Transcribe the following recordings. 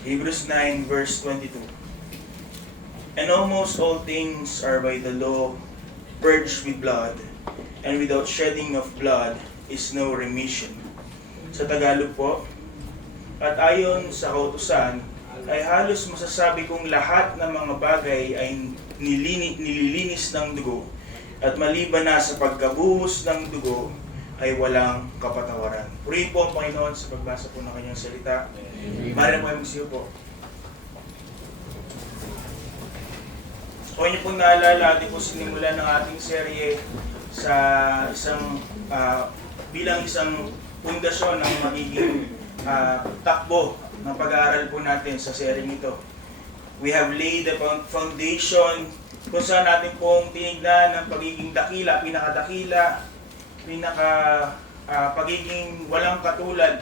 Hebrews 9 verse 22. And almost all things are by the law purged with blood, and without shedding of blood is no remission. Sa Tagalog po, at ayon sa kautusan, ay halos masasabi kong lahat ng mga bagay ay nililinis ng dugo, at maliban na sa pagkabuhos ng dugo, ay walang kapatawaran. Purihin po ang Panginoon sa pagbasa po ng kanyang salita. Mari po magsiyo po. Kung niyo pong naalala, atin po sinimula ng ating serye sa bilang isang pundasyon ng magiging takbo ng pag-aaral po natin sa seryeng ito. We have laid the foundation kung saan natin pong tinignan ng pagiging dakila, pinakadakila, pagiging walang katulad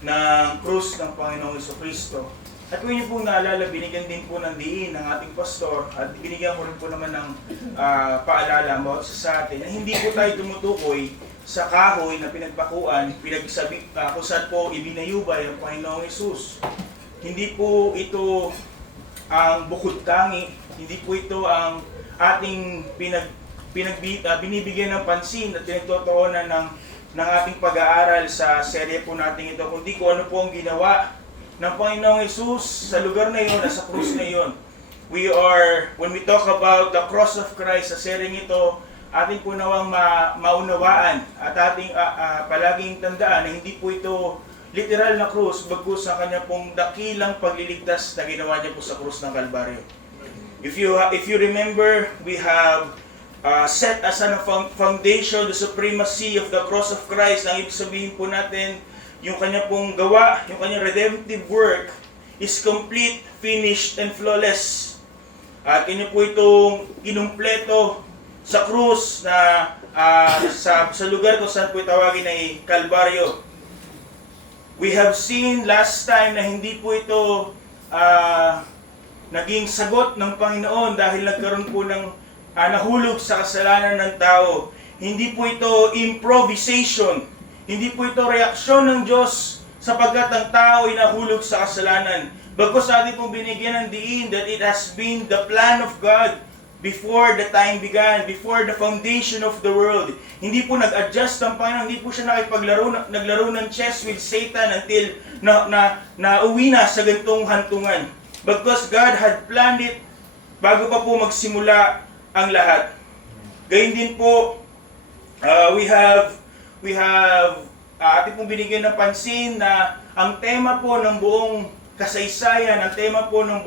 ng krus ng Panginoong Jesucristo. At kung niyo po naalala, binigyan din po ng diin ng ating pastor at binigyan ko rin po naman ng paalala mo sa atin na hindi po tayo tumutukoy sa kahoy na pinagpakuan, kung saan po ibinayubay ang Panginoong Hesus. Hindi po ito ang bukod tangi, hindi po ito ang ating binibigyan ng pansin at pinagtotoonan ng ating pag-aaral sa serye po natin ito, kundi kung ano po ang ginawa ng Panginoong Hesus sa lugar na iyon, sa krus na iyon. When we talk about the cross of Christ sa seryeng ito, ating po nawang maunawaan at ating palaging tandaan na hindi po ito literal na krus, bagkus sa kanya pong dakilang pagliligtas na ginawa niya po sa krus ng Kalbaryo. If you remember, we have set as a foundation the supremacy of the cross of Christ. Ang ibig sabihin po natin, yung kanya pong gawa, yung kanyang redemptive work is complete, finished, and flawless. At kanya po itong kinumpleto sa krus na sa lugar kung saan po tawagin ay Kalbaryo. We have seen last time na hindi po ito naging sagot ng Panginoon dahil nagkaroon po ng nahulog sa kasalanan ng tao. Hindi po ito improvisation. Hindi po ito reaksyon ng Diyos sapagkat ang tao ay nahulog sa kasalanan. Bagkus atin pong binigyan ng diin that it has been the plan of God before the time began, before the foundation of the world. Hindi po nag-adjust ang Panginoon, hindi po siya naglaro ng chess with Satan until nauwi na sa gantong hantungan. Because God had planned it bago pa po magsimula ang lahat. Gayun din po, we have ating pong binigyan ng pansin na ang tema po ng buong kasaysayan, ang tema po ng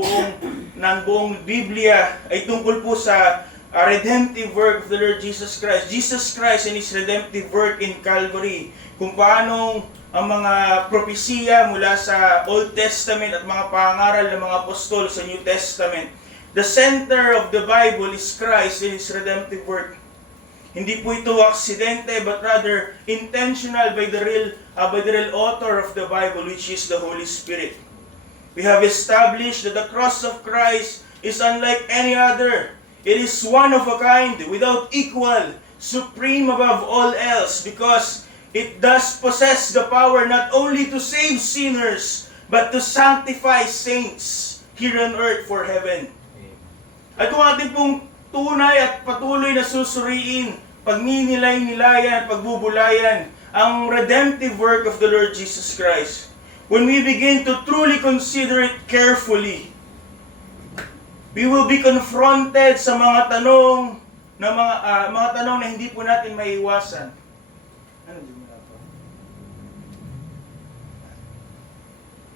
buong Biblia ay tungkol po sa redemptive work of the Lord Jesus Christ. Jesus Christ and His redemptive work in Calvary. Kung paano ang mga propesiya mula sa Old Testament at mga pangaral ng mga apostol sa New Testament. The center of the Bible is Christ and His redemptive work. Hindi po ito aksidente, but rather intentional by the real author of the Bible, which is the Holy Spirit. We have established that the cross of Christ is unlike any other. It is one of a kind, without equal, supreme above all else, because it does possess the power not only to save sinners, but to sanctify saints here on earth for heaven. At kung ating pong tunay at patuloy na susuriin, pagninilay-nilayan at pagbubulayan ang redemptive work of the Lord Jesus Christ. When we begin to truly consider it carefully, we will be confronted sa mga tanong na hindi po natin maiiwasan.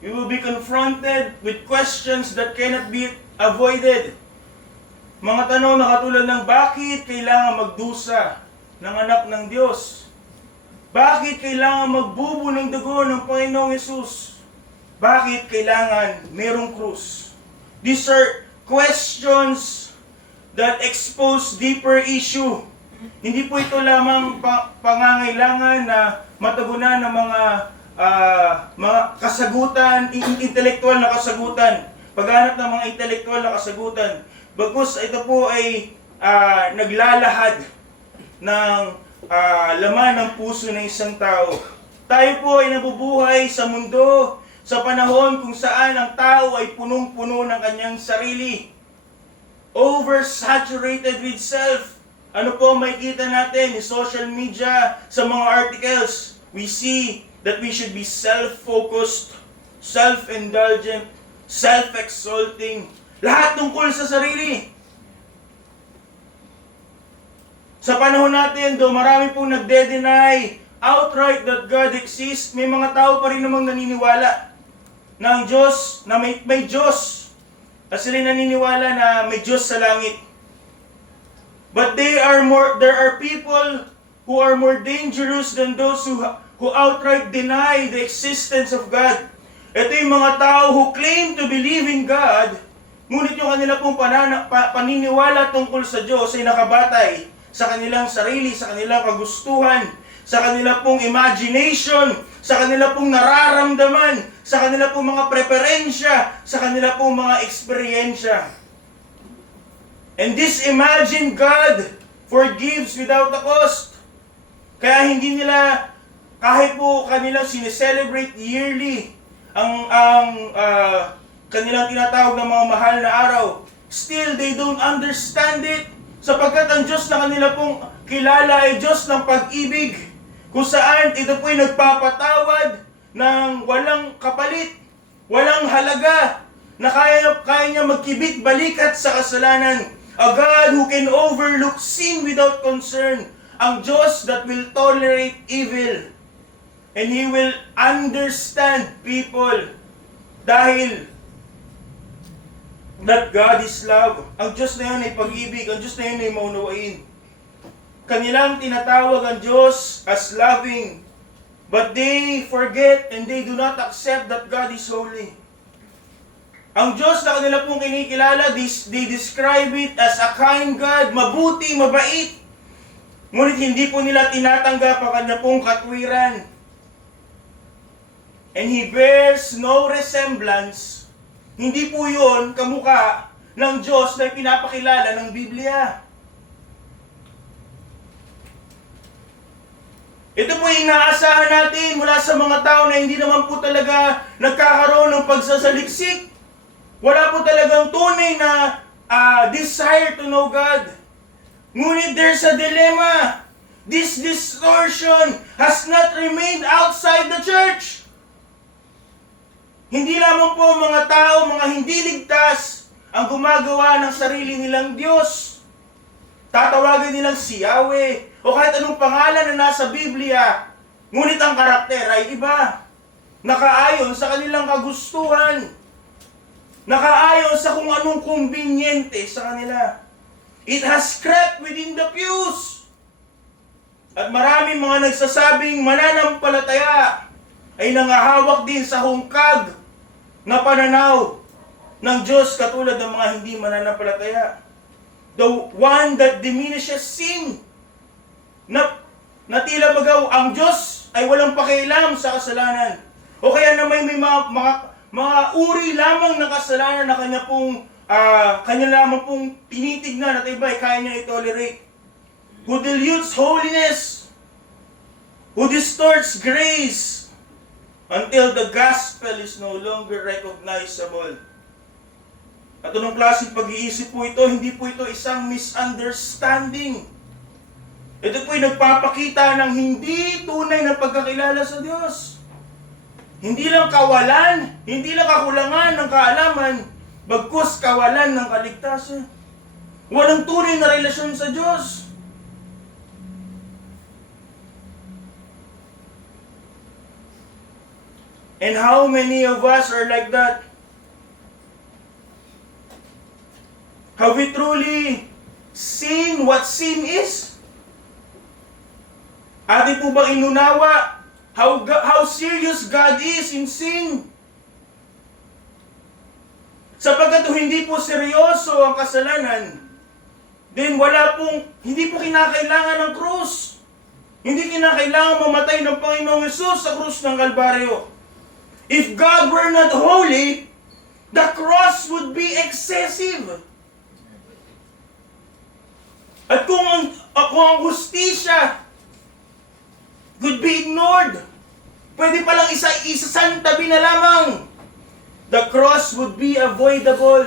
We will be confronted with questions that cannot be avoided. Mga tanong na katulad ng bakit kailangan magdusa ng anak ng Diyos? Bakit kailangan magbubo ng dugo ng Panginoong Hesus? Bakit kailangan merong krus? These are questions that expose deeper issue. Hindi po ito lamang pangangailangan na matugunan ng mga kasagutan, intelektual na kasagutan. Paghanap ng mga intelektual na kasagutan. Bagkus ito po ay naglalahad ng laman ng puso ng isang tao. Tayo po ay nabubuhay sa mundo sa panahon kung saan ang tao ay punong-puno ng kanyang sarili. Oversaturated with self. Ano po makikita natin sa social media, sa mga articles? We see that we should be self-focused, self-indulgent, self-exalting. Lahat tungkol sa sarili. Sa panahon natin, do marami pong nagde-deny outright that God exists, may mga tao pa rin namang naniniwala na ang Diyos, na may Diyos. At sila naniniwala na may Diyos sa langit. But there are people who are more dangerous than those who outright deny the existence of God. Ito yung mga tao who claim to believe in God, ngunit yung kanila pong paniniwala tungkol sa Diyos ay nakabatay sa kanilang sarili, sa kanilang kagustuhan, sa kanila pong imagination, sa kanila pong nararamdaman, sa kanila pong mga preferensya, sa kanila pong mga eksperyensya. And this imagined God forgives without a cost. Kaya hindi nila, kahit po kanilang sineselebrate yearly ang kanilang tinatawag ng mga mahal na araw, still they don't understand it. Sapagkat ang Diyos na kanila pong kilala ay Diyos ng pag-ibig, kung saan ito po'y nagpapatawad ng walang kapalit, walang halaga, na kaya niya magkibit balikat sa kasalanan. A God who can overlook sin without concern. Ang Diyos that will tolerate evil. And He will understand people dahil that God is love. Ang Diyos na yun ay pag-ibig. Ang Diyos na yun ay maunawain. Kanilang tinatawag ang Diyos as loving. But they forget and they do not accept that God is holy. Ang Diyos na kanila pong kinikilala, they describe it as a kind God, mabuti, mabait. Ngunit hindi po nila tinatanggap ang kanya pong katwiran. And He bears no resemblance. Hindi po yun kamukha ng Diyos na pinapakilala ng Biblia. Ito po yung inaasahan natin mula sa mga tao na hindi naman po talaga nagkakaroon ng pagsasaliksik. Wala po talagang tunay na desire to know God. Ngunit there's a dilemma. This distortion has not remained outside the church. Hindi lamang po mga tao, mga hindi ligtas, ang gumagawa ng sarili nilang Diyos. Tatawagin nilang si Yahweh, o kahit anong pangalan na nasa Biblia, ngunit ang karakter ay iba. Nakaayon sa kanilang kagustuhan. Nakaayon sa kung anong kumbinyente sa kanila. It has crept within the pews. At maraming mga nagsasabing mananampalataya ay nangahawak din sa hungkag na pananaw ng Diyos katulad ng mga hindi mananampalataya. The one that diminishes sin. Na tila bagaw ang Diyos ay walang pakialam sa kasalanan. O kaya na may mga uri lamang ng kasalanan na kanya lamang pong tinitignan at iba ay kaya niya i-tolerate. Who dilutes holiness, who distorts grace, until the gospel is no longer recognizable. At anong klaseng pag-iisip po ito? Hindi po ito isang misunderstanding. Ito po'y nagpapakita ng hindi tunay na pagkakilala sa Diyos. Hindi lang kawalan, hindi lang kakulangan ng kaalaman, bagkus kawalan ng kaligtasan. Walang tunay na relasyon sa Diyos. And how many of us are like that? Have we truly seen what sin is? Atin po bang inunawa how serious God is in sin? Sapagkat kung hindi po seryoso ang kasalanan, then hindi po kinakailangan ng krus. Hindi kinakailangan mamatay ng Panginoong Hesus sa krus ng Kalbaryo. If God were not holy, the cross would be excessive. At kung ang hustisya could be ignored, Pwede palang isasantabi na lamang. The cross would be avoidable.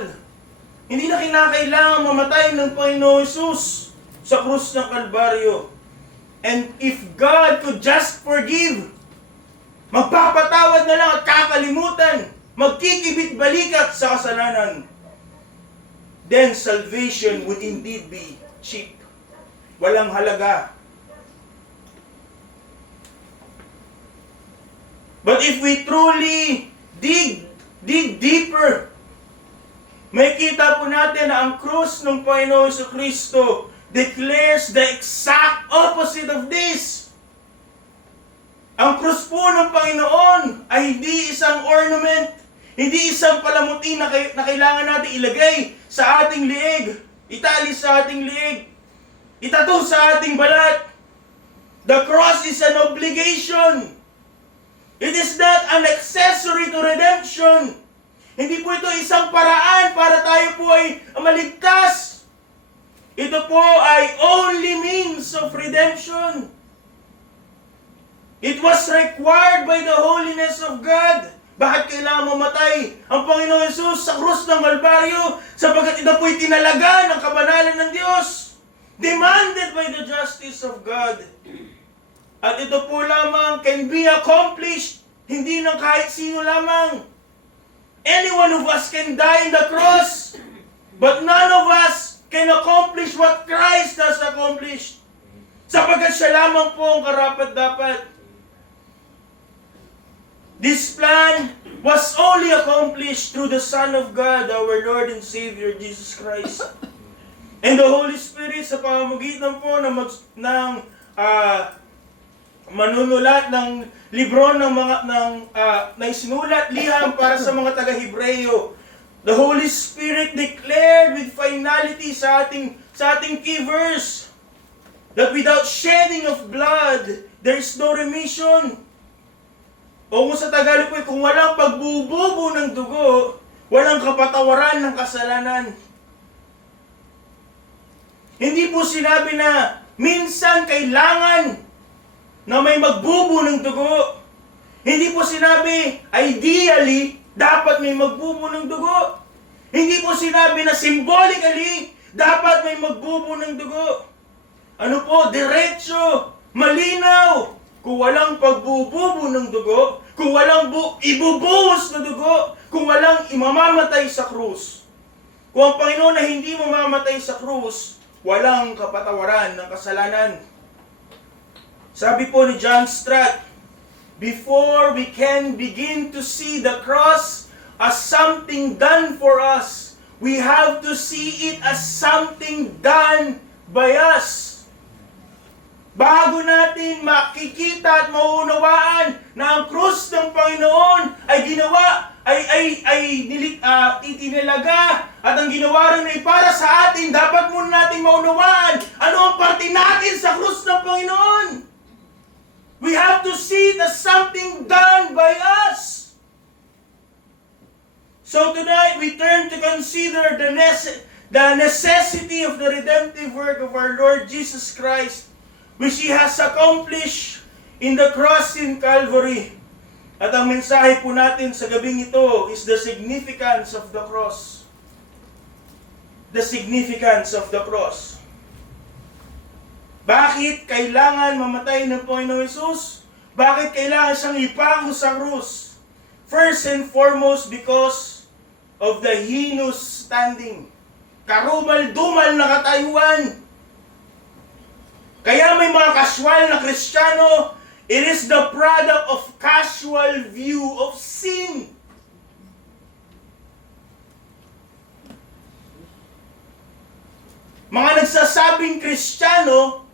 Hindi na kinakailangan mamatay ng Panginoon Jesus sa krus ng Kalbaryo. And if God could just forgive, magpapatawad na lang at kakalimutan, magkikibit balikat sa kasalanan, then salvation would indeed be cheap. Walang halaga. But if we truly dig deeper, may kita po natin na ang krus ng Panginoon Kristo declares the exact opposite of this. Ang krus po ng Panginoon ay hindi isang ornament, hindi isang palamuti na kailangan natin ilagay sa ating liig, itali sa ating liig, itato sa ating balat. The cross is an obligation. It is not an accessory to redemption. Hindi po ito isang paraan para tayo po ay maligtas. Ito po ay only means of redemption. It was required by the holiness of God. Bakit kailangan mamatay ang Panginoon Jesus sa krus ng Kalbaryo? Sapagkat ito po'y tinalaga ng kabanalan ng Diyos. Demanded by the justice of God. At ito po lamang can be accomplished, hindi ng kahit sino lamang. Any one of us can die in the cross, but none of us can accomplish what Christ has accomplished. Sapagkat siya lamang po ang karapat-dapat. This plan was only accomplished through the Son of God, our Lord and Savior, Jesus Christ. And the Holy Spirit sa pamamagitan po ng manunulat ng libro ng mga na isinulat liham para sa mga taga-Hebreyo. The Holy Spirit declared with finality sa ating key verse that without shedding of blood, there is no remission. O kung sa Tagalog po, kung walang pagbububo ng dugo, walang kapatawaran ng kasalanan. Hindi po sinabi na minsan kailangan na may magbubo ng dugo. Hindi po sinabi, ideally, dapat may magbubo ng dugo. Hindi po sinabi na symbolically, dapat may magbubo ng dugo. Ano po, diretso, malinaw. Kung walang pagbububo ng dugo, kung walang ibubuhos na dugo, kung walang imamamatay sa krus. Kung ang Panginoon na hindi mamamatay sa krus, walang kapatawaran ng kasalanan. Sabi po ni John Stott, before we can begin to see the cross as something done for us, we have to see it as something done by us. Bago natin makikita at mauunawaan na ang krus ng Panginoon ay ginawa, itinilaga at ang ginawa rin ay para sa atin, dapat muna natin maunawaan ano ang parte natin sa krus ng Panginoon. We have to see it as something done by us. So tonight, we turn to consider the necessity of the redemptive work of our Lord Jesus Christ, which He has accomplished in the cross in Calvary. At ang mensahe po natin sa gabing ito is the significance of the cross. The significance of the cross. Bakit kailangan mamatay ng Panginoon Jesus? Bakit kailangan siyang ipako sa krus? First and foremost, because of the heinous standing. Karumal-dumal na katayuan. Kaya may mga casual na Kristiyano, it is the product of casual view of sin. Mga nagsasabing Kristiyano,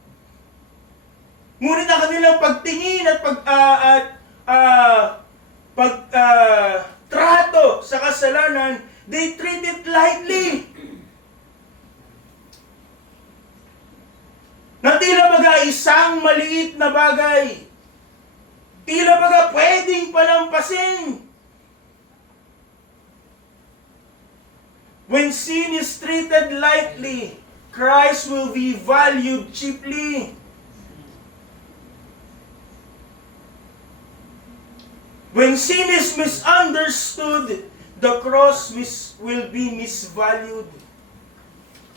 ngunit ang kanilang pagtingin at trato sa kasalanan, they treat it lightly. Na tila baga isang maliit na bagay. Tila baga pwedeng palampasin. When sin is treated lightly, Christ will be valued cheaply. When sin is misunderstood, the cross will be misvalued.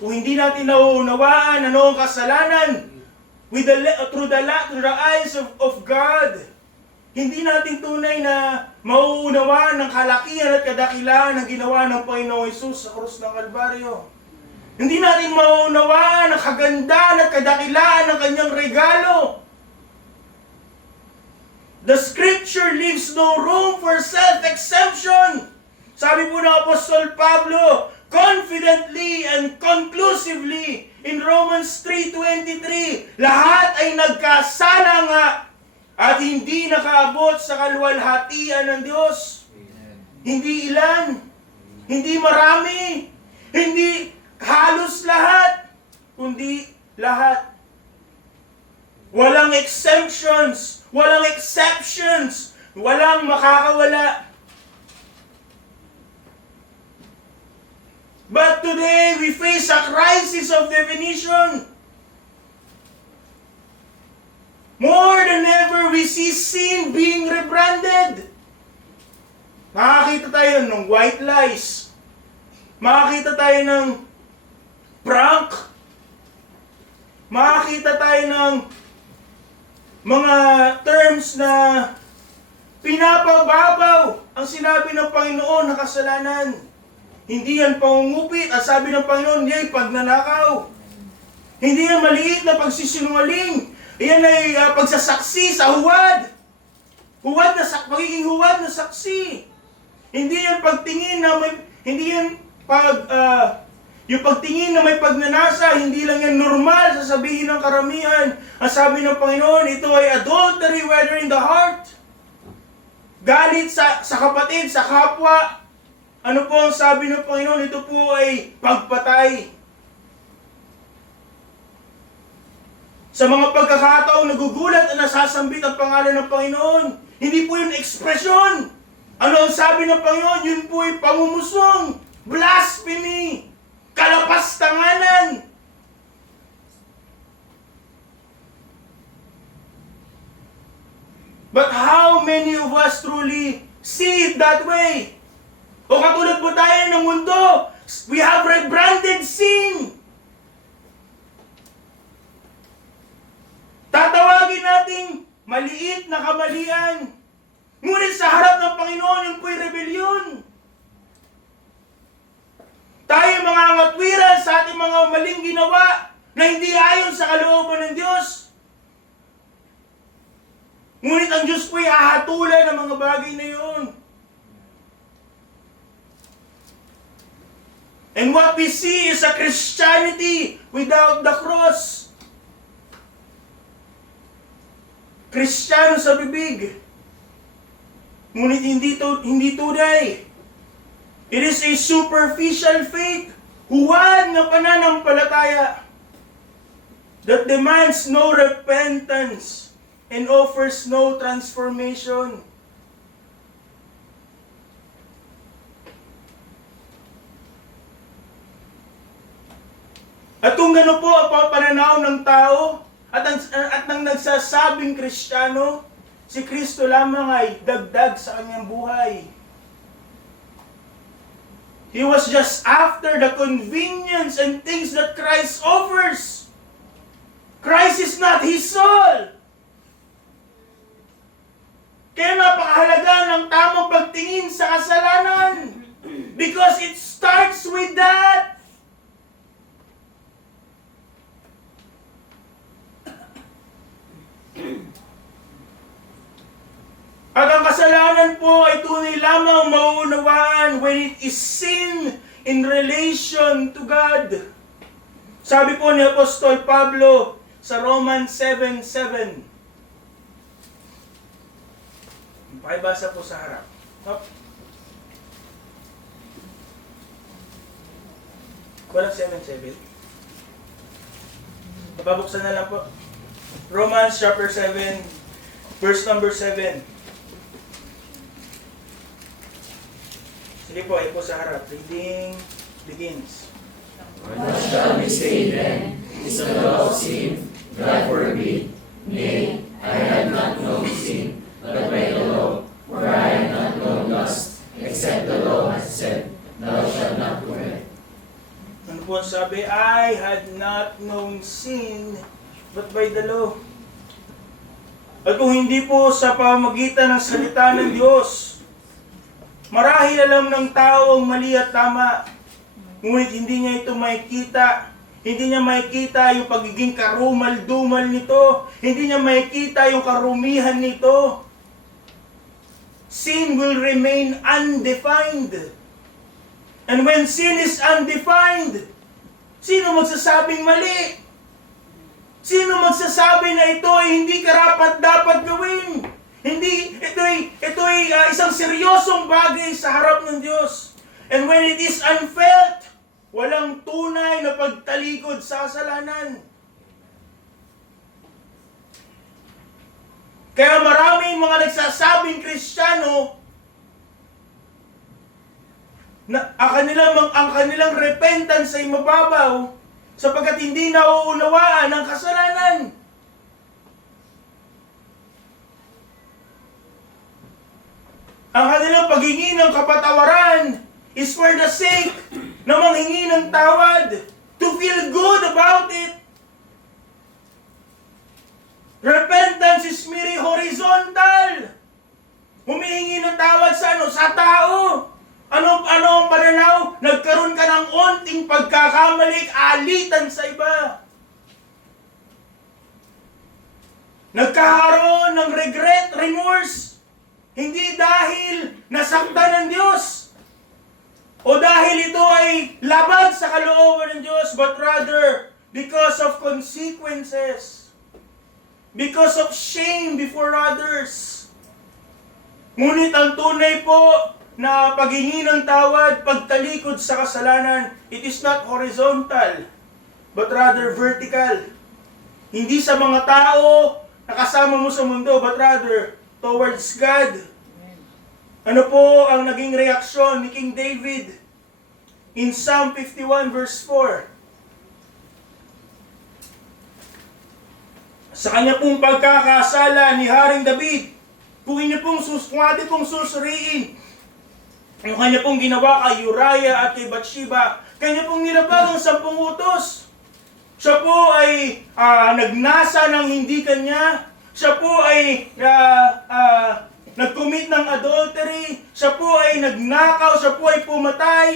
Kung hindi natin nauunawaan ano ang kasalanan through the eyes of God, hindi natin tunay na mauunawaan ng kalakihan at kadakilaan ng ginawa ng Panginoong Hesus sa krus ng Kalbaryo. Hindi natin mauunawaan ang kagandahan at kadakilaan ng kanyang regalo. The Scripture leaves no room for self-exemption. Sabi po ng Apostol Pablo, confidently and conclusively in Romans 3:23, lahat ay nagkasala nga at hindi nakaabot sa kaluwalhatian ng Diyos. Hindi ilan, hindi marami, hindi halos lahat, kundi lahat. Walang exemptions, walang exceptions, walang makakawala. But today, we face a crisis of definition. More than ever, we see sin being rebranded. Makakita tayo ng white lies. Makakita tayo ng prank. Makakita tayo ng mga terms na pinapababaw ang sinabi ng Panginoon na kasalanan. Hindi yan pangungupit. Ang sabi ng Panginoon, hindi ay pagnanakaw. Hindi yan maliit na pagsisinungaling. Iyan ay pagsasaksi sa huwad. Pagiging huwad na saksi. Hindi yan pagtingin na may, hindi yan yung pagtingin na may pagnanasa, hindi lang yan normal sasabihin ng karamihan. Ang sabi ng Panginoon, ito ay adultery whether in the heart. Galit sa kapatid, sa kapwa. Ano po ang sabi ng Panginoon? Ito po ay pagpatay. Sa mga pagkakataong nagugulat na nasasambit ang pangalan ng Panginoon, hindi po yun ekspresyon. Ano ang sabi ng Panginoon? Yun po ay pangumusong, blasphemy, kalapastanganan. But how many of us truly see it that way? O katulad po tayo ng mundo, we have rebranded sin. Tatawagin nating maliit na kamalian. Ngunit sa harap ng Panginoon, yun po'y rebelyon. Tayo mga angatwiran sa ating mga maling ginawa na hindi ayon sa kalooban ng Diyos. Ngunit ang Diyos po'y hahatulan ng mga bagay na yun. And what we see is a Christianity without the cross. Kristiyano sa bibig, ngunit hindi tunay. It is a superficial faith, huwad na pananampalataya that demands no repentance and offers no transformation. At kung gano'n po ang pananaw ng tao at ng nagsasabing Kristiyano, si Kristo lamang ay dagdag sa kanyang buhay. He was just after the convenience and things that Christ offers. Christ is not his soul. Kaya napakahalaga ng tamang pagtingin sa kasalanan. Because it starts with that. At ang kasalanan po ay tunay lamang mauunawaan when it is sin in relation to God. Sabi po ni Apostol Pablo sa Romans 7:7. Pakibasa po sa harap. Hop. Walang 7:7. Papabuksan na lang po. Romans chapter 7, verse number 7. Sige po, ay po sa harap. Reading begins. What shall we say then? Is the law of sin? God forbid. Nay, I had not known sin, but by the law, for I po ang sabi, I had not known sin, but by the law. At kung hindi po sa pamagitan ng salita ng Diyos, marahil alam ng tao ang mali at tama, ngunit hindi niya ito makikita. Hindi niya makikita yung pagiging karumal-dumal nito. Hindi niya makikita yung karumihan nito. Sin will remain undefined. And when sin is undefined, sino magsasabing mali? Sino magsasabi na ito ay hindi karapat-dapat gawin? Hindi, ito ay isang seryosong bagay sa harap ng Diyos. And when it is unfelt, walang tunay na pagtalikod sa kasalanan. Kaya maraming mga nagsasabing Kristiyano na ang kanilang repentance ay mababaw sapagkat hindi nauunawaan ang kasalanan. Ang kanilang paghingi ng kapatawaran is for the sake na manghingi ng tawad, to feel good about it. Repentance is merely horizontal. Humihingi ng tawad sa ano? Sa tao. Ano ang pananaw? Nagkaroon ka ng onting pagkakamali, alitan sa iba. Nagkakaroon ng regret, remorse. Hindi dahil nasaktan ng Diyos o dahil ito ay labag sa kalooban ng Diyos, but rather because of consequences. Because of shame before others. Ngunit ang tunay po na paghingi ng tawad, pagtalikod sa kasalanan, it is not horizontal, but rather vertical. Hindi sa mga tao na kasama mo sa mundo, but rather towards God. Ano po ang naging reaksyon ni King David in Psalm 51 verse 4? Sa kanya pong pagkakasala ni Haring David, kung atin pong susuriin, yung kanya pong ginawa kay Uriah at kay Bathsheba, kanya pong nilabag ang 10 utos. Siya po ay nagnasa ng hindi kanya. Siya po ay nag-commit ng adultery. Siya po ay nagnakaw. Siya po ay pumatay.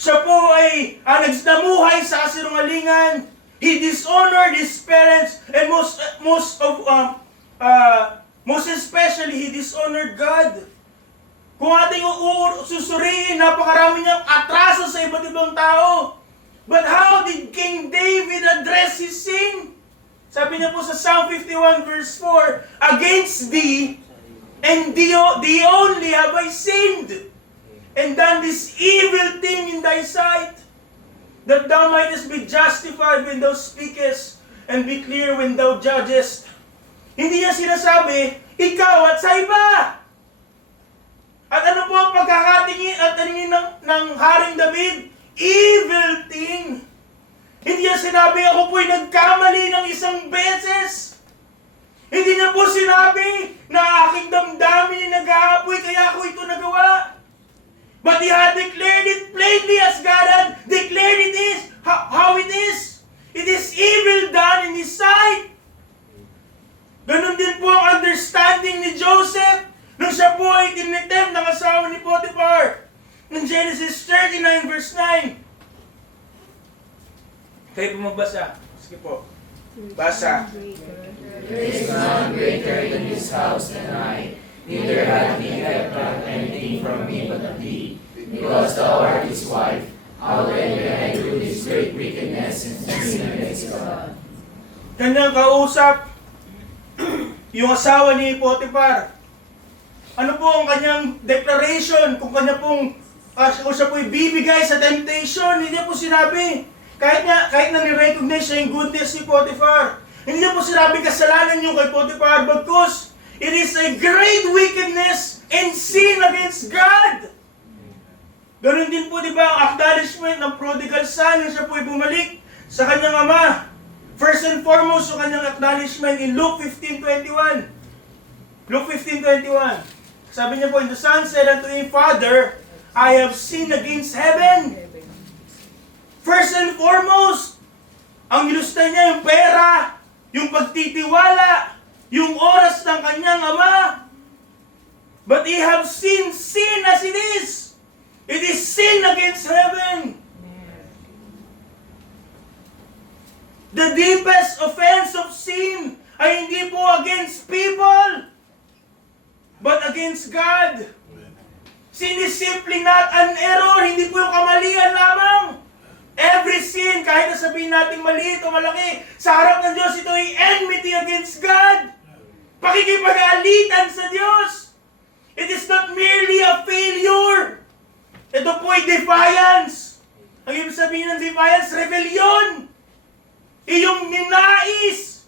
Siya po ay nagdamuhay sa kasinungalingan. He dishonored his parents and most especially he dishonored God. Kung ating susuriin, napakarami niyang atraso sa iba't ibang tao. But how did King David address his sin? Sabi niya po sa Psalm 51 verse 4, against thee and thee only have I sinned, and done this evil thing in thy sight, that thou mightest be justified when thou speakest, and be clear when thou judgest. Hindi niya sinasabi, ikaw at sa iba. At ano po ang pagkakatingin at taningin ng Haring David? Evil thing. Hindi niya sinabi, ako po'y nagkamali ng isang beses. Hindi niya po sinabi na aking damdamin nag-aapoy kaya ako ito nagawa. But he had declared it plainly as God had declared it is, how it is. It is evil done in His sight. Ganon din po ang understanding ni Joseph nung siya po ay tinitem ng asawa ni Potiphar. In Genesis 39 verse 9. Kayo po magbasa. Sige po. Basa. There is none greater in this house than I, neither hath he kept back anything from me but thee, because thou art his wife. Already I do this great wickedness and sin against God. Kanyang kausap, yung asawa ni Potiphar. Ano po ang kanyang declaration kung kanya pong kung siya po'y bibigay sa temptation? Hindi niya po sinabi. Kahit na ni-recognize siya yung goodness ni Potiphar. Hindi niya po sinabi kasalanan yung kay Potiphar, because it is a great wickedness and sin against God. Ganun din po, di ba, ang acknowledgement ng prodigal son na siya po'y bumalik sa kanyang ama. First and foremost, yung kanyang acknowledgement in Luke 15:21. Luke 15:21. Sabi niya po, and the son said unto him, Father, I have sinned against heaven, and against thee, and I cannot be thy son. Sabi niya po, and the son said unto him, Father, I have sinned against heaven, and against thee. And the son said unto him, Father, I have sinned against heaven, and against thee, and I cannot be thy son. First and foremost, ang nilusta niya yung pera, yung pagtitiwala, yung oras ng kanyang ama. But he have seen sin as it is. It is sin against heaven. The deepest offense of sin ay hindi po against people, but against God. Sin is simply not an error, hindi po yung kamalian lamang. Every sin, kahit na sabihin natin maliit o malaki, sa harap ng Diyos, ito ay enmity against God. Pakikipag-alitan sa Diyos. It is not merely a failure. Ito po ay defiance. Ang ibig sabihin ng defiance, rebellion. Iyong ninais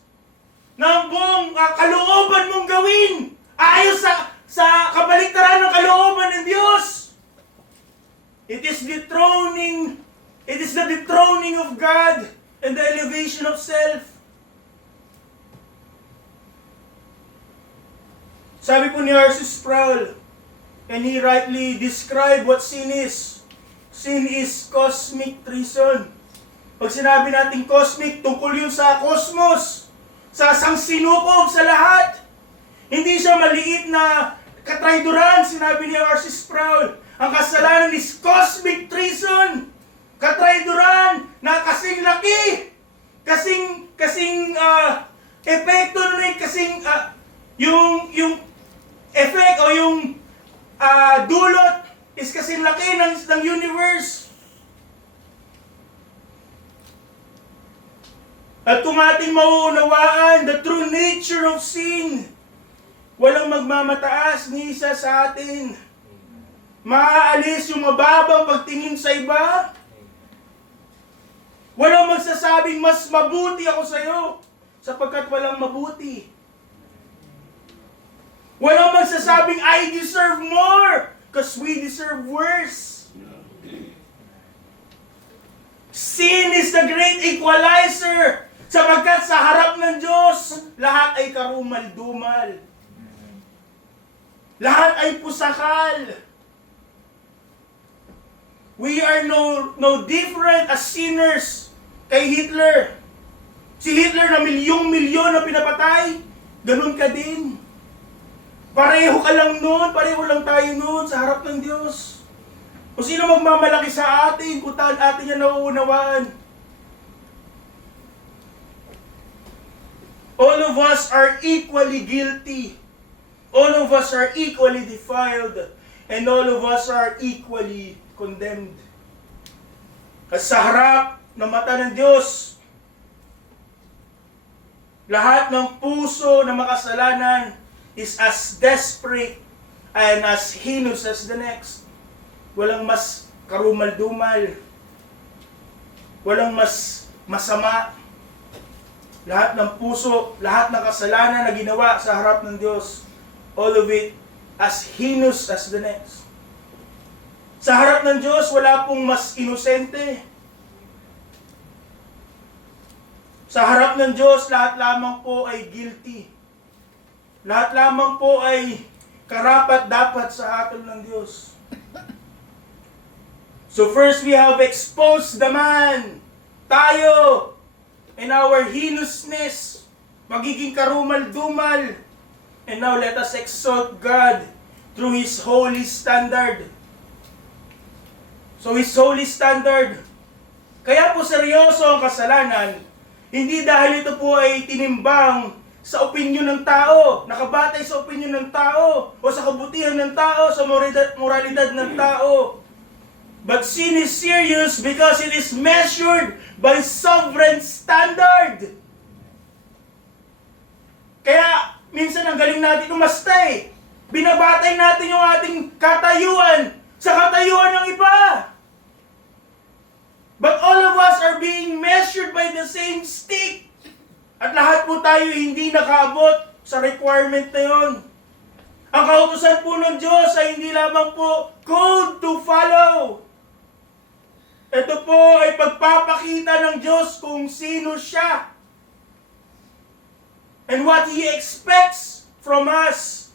ng buong kalooban mong gawin. Ayos sa kabaliktaran ng kalooban ng Diyos. It is dethroning. It is the dethroning of God and the elevation of self. Sabi po ni R.C. Sproul, and he rightly described what sin is. Sin is cosmic treason. Pag sinabi natin cosmic, tungkol yun sa cosmos, sa sangsinukob sa lahat. Hindi siya maliit na katrayduran, sinabi ni R.C. Sproul. Ang kasalanan is cosmic treason. Katrayduran na kasing laki, kasing epekto nun ay kasing yung effect o yung dulot is kasing laki ng universe. At kung ating mauunawaan the true nature of sin, walang magmamataas ni isa sa atin. Maaalis yung mababang pagtingin sa iba. Walang magsasabing mas mabuti ako sa iyo sapagkat walang mabuti. Walang magsasabing I deserve more because we deserve worse. Sin is the great equalizer sapagkat sa harap ng Diyos, lahat ay karumal-dumal. Lahat ay pusakal. We are no different as sinners kay Hitler. Si Hitler na milyong-milyon na pinapatay, ganun ka din. Pareho ka lang nun, pareho lang tayo nun sa harap ng Diyos. O sino magmamalaki sa atin kung atin niya nauunawaan? All of us are equally guilty. All of us are equally defiled. And all of us are equally condemned. Kasi sa harap ng mata ng Diyos, lahat ng puso na makasalanan is as desperate and as heinous as the next. Walang mas karumal-dumal. Walang mas masama. Lahat ng puso, lahat ng kasalanan na ginawa sa harap ng Diyos, all of it as heinous as the next. Sa harap ng Diyos, wala pong mas inosente. Sa harap ng Diyos, lahat lamang po ay guilty. Lahat lamang po ay karapat-dapat sa hatol ng Diyos. So first we have exposed the man. Tayo, in our heinousness, magiging karumal-dumal. And now let us exalt God through His holy standard. So His holy standard. Kaya po seryoso ang kasalanan, hindi dahil ito po ay tinimbang sa opinyon ng tao, nakabatay sa opinyon ng tao, o sa kabutihan ng tao, sa moralidad ng tao. But sin is serious because it is measured by sovereign standard. Kaya minsan ang galing natin umasta eh. Binabatay natin yung ating katayuan sa katayuan ng iba. But all of us are being measured by the same stick. At lahat po tayo hindi nakaabot sa requirement na yon. Ang kautusan po ng Diyos ay hindi lamang po code to follow. Ito po ay pagpapakita ng Diyos kung sino siya. And what He expects from us.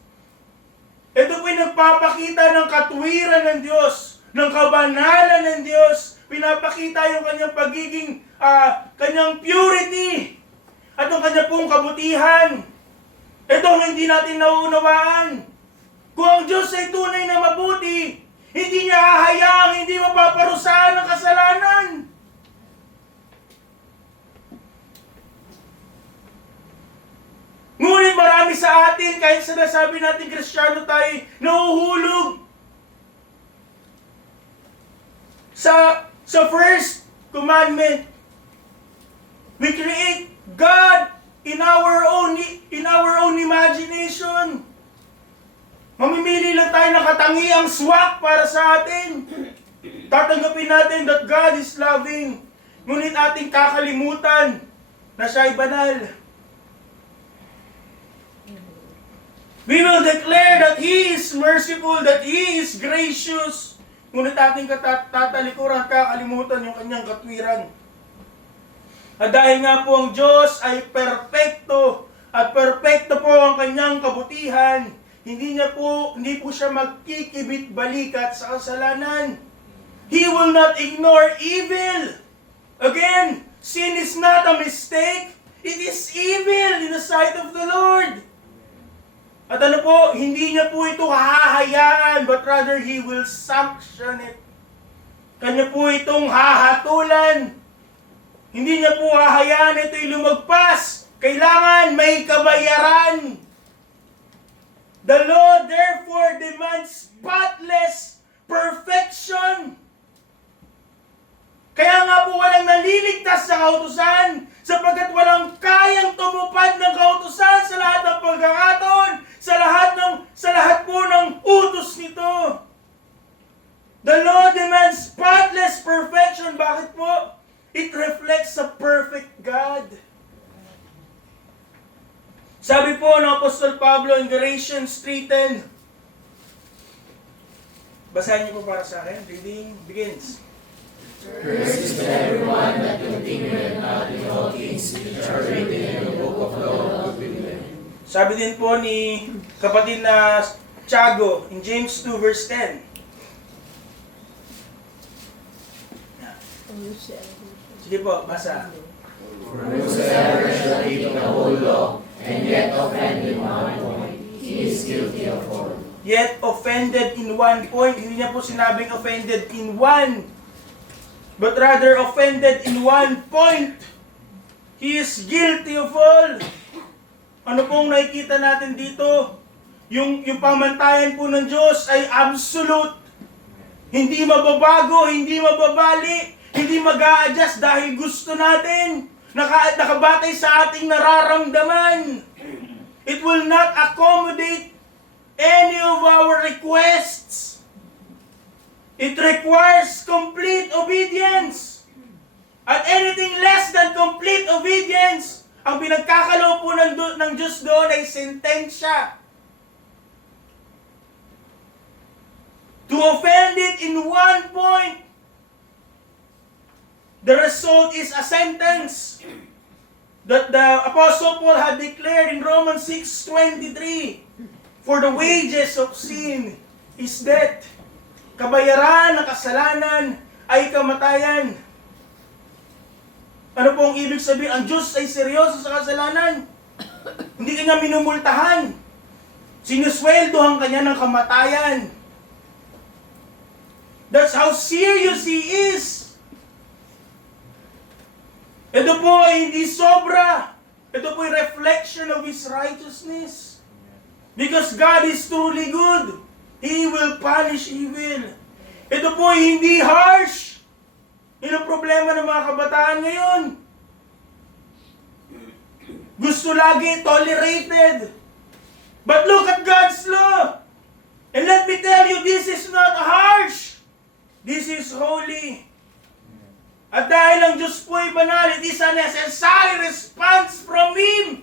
Ito po ay nagpapakita ng katuwiran ng Diyos, ng kabanalan ng Diyos, pinapakita yung kanyang pagiging, kanyang purity, at ang kanyang pong kabutihan. Ito ang hindi natin nauunawaan. Kung ang Diyos ay tunay na mabuti, hindi niya hahayaang hindi mapaparusahan ng kasalanan. Ngunit marami sa atin, kahit sinasabi natin Kristiyano tayo, nahuhulog sa first commandment. We create God in our own imagination. Mamimili lang tayo ng katangiang swak para sa atin. Tatanggapin natin that God is loving. Ngunit ating kakalimutan na siya ay banal. We will declare that He is merciful, that He is gracious. Ngunit ating tatalikuran, kakalimutan yung kanyang katwiran. At dahil nga po ang Diyos ay perpekto, at perpekto po ang kanyang kabutihan, hindi po siya magkikibit-balikat sa kasalanan. He will not ignore evil. Again, sin is not a mistake. It is evil in the sight of the Lord. At ano po, hindi niya po ito hahayaan, but rather He will sanction it. Kanya po itong hahatulan. Hindi niya po hahayaan ito'y lumagpas. Kailangan may kabayaran. The law therefore demands spotless perfection. Kaya nga po walang naliligtas sa kautusan, sapagkat walang kayang tumupad ng kautusan sa lahat ng pagkakataon, sa lahat po ng utos nito. The law demands spotless perfection. Bakit po? It reflects a perfect God. Sabi po ng Apostol Pablo in Galatians 3:10. Basahin niyo po para sa akin. Reading begins. Cursed is everyone that continueth not in all things which are written in the book of law of the. Sabi din po ni kapatid na Tiago in James 2 verse 10. Sige po, basa. For whosoever shall keep the whole law, and yet offend in one point, he is guilty of all. Yet offended in one point. Hindi niya po sinabing offended in one, but rather offended in one point. He is guilty of all. Ano pong nakikita natin dito? Yung pamantayan po ng Diyos ay absolute. Hindi mababago, hindi mababali, hindi mag-a-adjust dahil gusto natin. Nakabatay sa ating nararamdaman. It will not accommodate any of our requests. It requires complete obedience. At anything less than complete obedience, ang pinagkakaloob po ng Diyos doon ay sentensya. To offend it in one point, the result is a sentence that the Apostle Paul had declared in Romans 6:23. For the wages of sin is death. Kabayaran ng kasalanan ay kamatayan. Ano pong ibig sabihin? Ang Diyos ay seryoso sa kasalanan. Hindi kanya minumultahan. Sinusweldohan kanya ng kamatayan. That's how serious He is. Ito po ay hindi sobra. Ito po ay reflection of His righteousness. Because God is truly good. He will punish evil. Ito po ay hindi harsh. Yun ang problema ng mga kabataan ngayon. Gusto lagi tolerated. But look at God's law. And let me tell you, this is not harsh. This is holy. At dahil ang Diyos po ay banal, it is a necessary response from Him.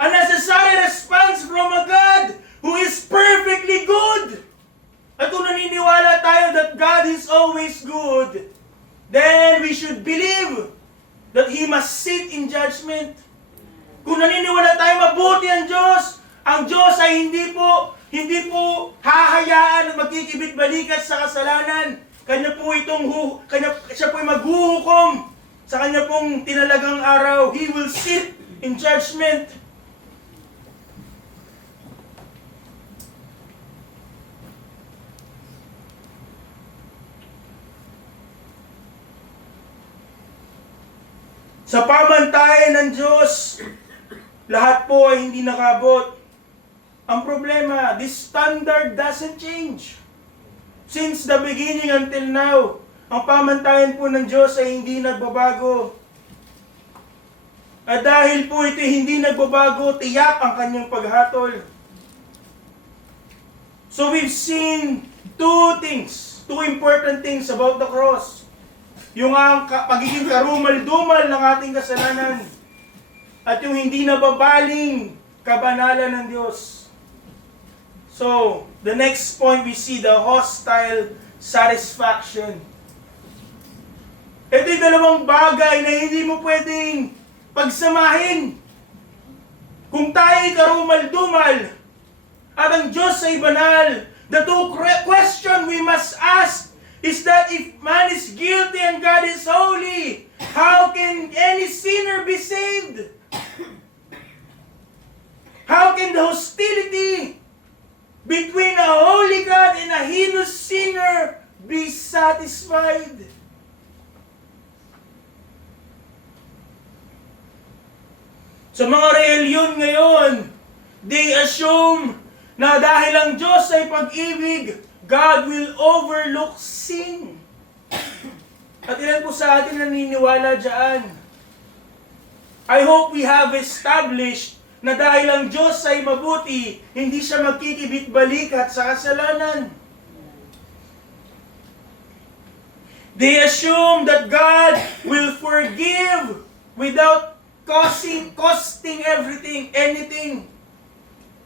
A necessary response from a God who is perfectly good. At kung naniniwala tayo that God is always good, then we should believe that He must sit in judgment. Kung naniniwala tayo mabuti ang Diyos ay hindi po hahayaan at magkikibit-balikat sa kasalanan. siya po'y maghuhukom sa kanya pong tinalagang araw. He will sit in judgment. Sa pamantayan ng Diyos, lahat po ay hindi nakabot. Ang problema, this standard doesn't change. Since the beginning until now, ang pamantayan po ng Diyos ay hindi nagbabago. At dahil po ito hindi nagbabago, tiyak ang kanyang paghatol. So we've seen two important things about the cross. Yung ang pagiging karumal-dumal ng ating kasalanan at yung hindi nababaling kabanalan ng Diyos. So, the next point we see the hostile satisfaction. Ito'y dalawang bagay na hindi mo pwedeng pagsamahin. Kung tayo'y karumal-dumal at ang Diyos ay banal, the two question we must ask is that if man is guilty and God is holy, how can any sinner be saved? How can the hostility between a holy God and a heinous sinner be satisfied? Sa mga reliyon ngayon, they assume na dahil ang Diyos ay pag-ibig, God will overlook sin. At ilan po sa atin naniniwala dyan? I hope we have established na dahil ang Diyos ay mabuti, hindi siya magkikibit-balikat sa kasalanan. They assume that God will forgive without costing anything.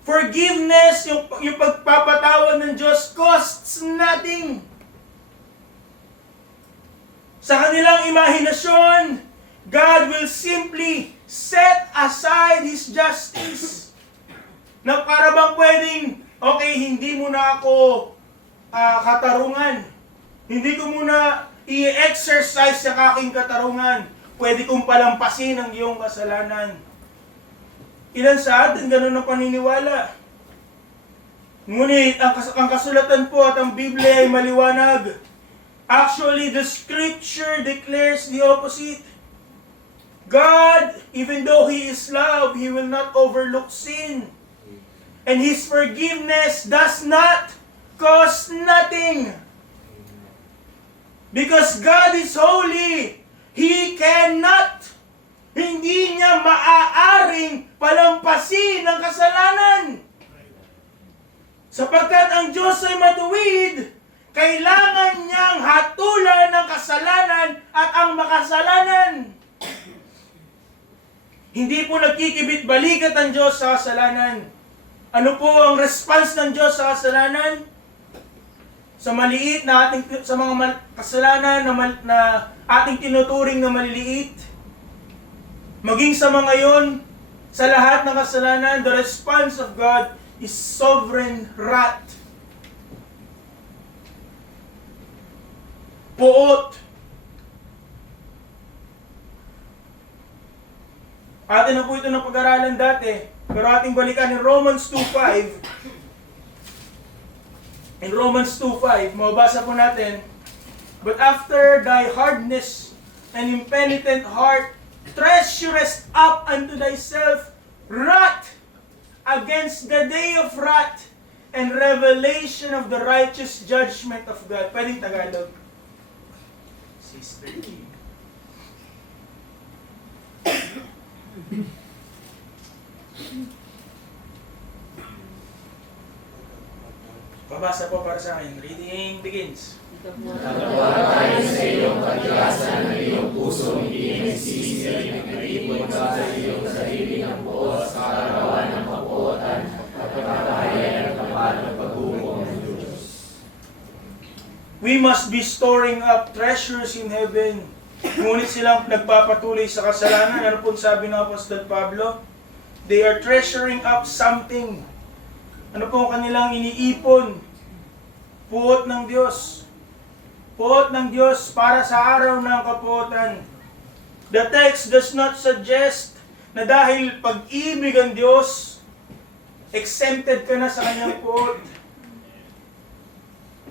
Forgiveness, yung pagpapatawad ng Diyos, costs nothing. Sa kanilang imahinasyon, God will simply set aside His justice. Na para bang pwedeng, okay, hindi mo na ako katarungan. Hindi ko muna i-exercise sa aking katarungan. Pwede kong palampasin ang iyong kasalanan. Ilan sa atin ganun ang paniniwala. Ngunit ang kasulatan po at ang Biblia ay maliwanag. Actually, the Scripture declares the opposite. God, even though He is love, He will not overlook sin. And His forgiveness does not cost nothing. Because God is holy, He cannot, hindi niya maaaring palampasin ang kasalanan. Sapagkat ang Diyos ay matuwid, kailangan niyang hatulan ng kasalanan at ang makasalanan. Hindi po nagkikibit-balikat ang Diyos sa kasalanan. Ano po ang response ng Diyos sa kasalanan? Sa maliit na sa mga kasalanan na ating tinuturing na maliliit, maging sa mga yon, sa lahat ng kasalanan, the response of God is sovereign wrath. Puot. Atin na po ito ng pag-aralan dati, pero ating balikan in Romans 2:5. In Romans 2:5, mababasa po natin, but after thy hardness and impenitent heart, treasurest up unto thyself wrath against the day of wrath and revelation of the righteous judgment of God. Pwedeng Tagalog. Sister Lee. Babasa po para sa akin. Reading begins. Natawa tayo sa iyong katigasan ng iyong puso, hindi nagsisisi, nag-iipon ka sa iyong sarili ng buo sa karawan ng kapuotan at pagkakayan at tapat ng paghukom ng Diyos. We must be storing up treasures in heaven. Ngunit silang nagpapatuloy sa kasalanan. Ano po sabi ng Apostol Pablo? They are treasuring up something. Ano po ang kanilang iniipon? Puot ng Diyos. Puot ng Diyos para sa araw ng kapuotan. The text does not suggest na dahil pag-ibig ang Diyos, exempted ka na sa kanyang puot.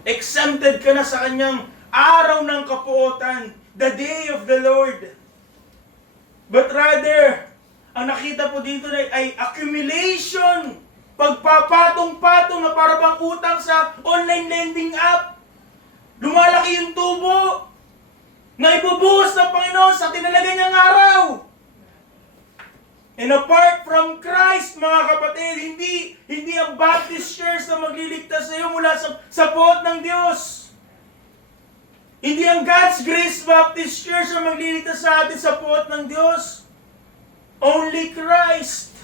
Exempted ka na sa kanyang araw ng kapuotan, the day of the Lord. But rather, ang nakita po dito ay accumulation, pagpapatong-patong na para bang utang sa online lending app. Lumalaki yung tubo na ibubuhos ng Panginoon sa tinalagay niyang araw. And apart from Christ, mga kapatid, hindi ang Baptist Church na magliligtas sa iyo mula sa puot ng Diyos. Hindi ang God's Grace Baptist Church na magliligtas sa atin sa puot ng Diyos. Only Christ.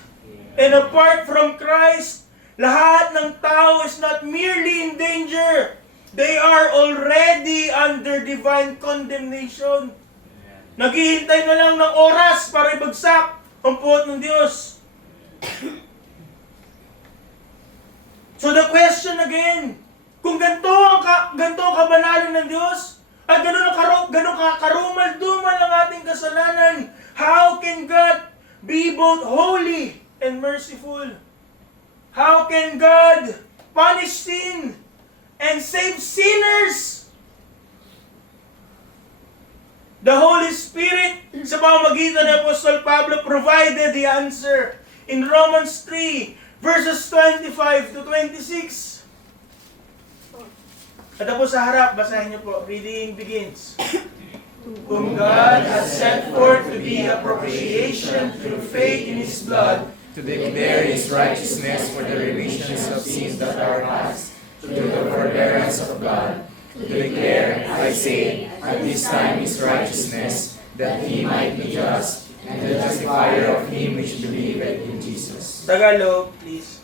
And apart from Christ, lahat ng tao is not merely in danger. They are already under divine condemnation. Naghihintay na lang ng oras para ibagsak ang puot ng Diyos. So the question again, kung ganito ang kabanalan ng Diyos, at ganun karumal-dumal ang ating kasalanan, how can God be both holy and merciful? How can God punish sin and save sinners? The Holy Spirit, sa pamamagitan ng Apostol Pablo, provided the answer in Romans 3, verses 25 to 26. At po sa harap, basahin niyo po. Reading begins. Whom God has set forth to be a propitiation through faith in His blood, to declare His righteousness for the remission of sins that are past, through the forbearance of God, to declare, I say, at this time His righteousness, that He might be just, and the justifier of him which believeth in Jesus. Tagalog, please.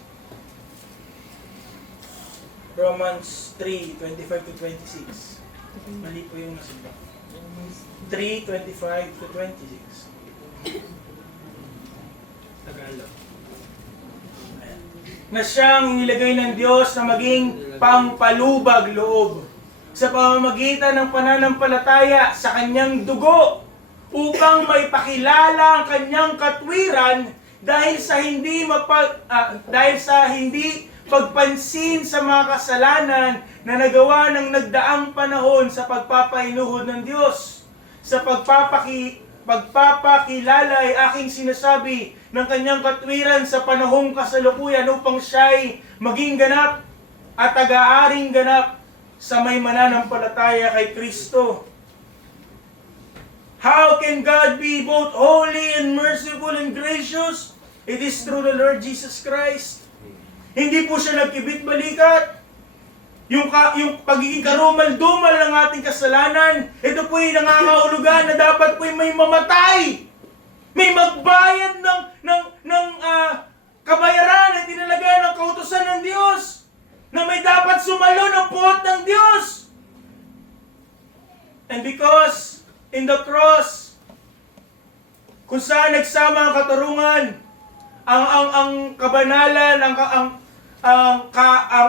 Romans 3, 25 to 26. Mali po yung nasulat. 3, 25 to 26. Tagalog. Ayan. Na siyang nilagay ng Diyos na maging pampalubag loob sa pamamagitan ng pananampalataya sa kanyang dugo upang may pakilala ang kanyang katwiran dahil sa hindi pagpansin sa mga kasalanan na nagawa ng nagdaang panahon sa pagpapainuhod ng Diyos. Sa pagpapakilala ay aking sinasabi ng kanyang katwiran sa panahong kasalukuyan upang siya'y maging ganap at tagaaring ganap sa may mananampalataya kay Kristo. How can God be both holy and merciful and gracious? It is through the Lord Jesus Christ. Hindi po siya nagkibit-balikat. Yung pagiging karumal-dumal ng ating kasalanan, ito po yung nangangahulugan na dapat po may mamatay. May magbayad ng kabayaran na tinalaga ng kautusan ng Diyos. Na may dapat sumalo ng puot ng Diyos. And because in the cross, kung saan nagsama ang katarungan, ang kabanalan, ang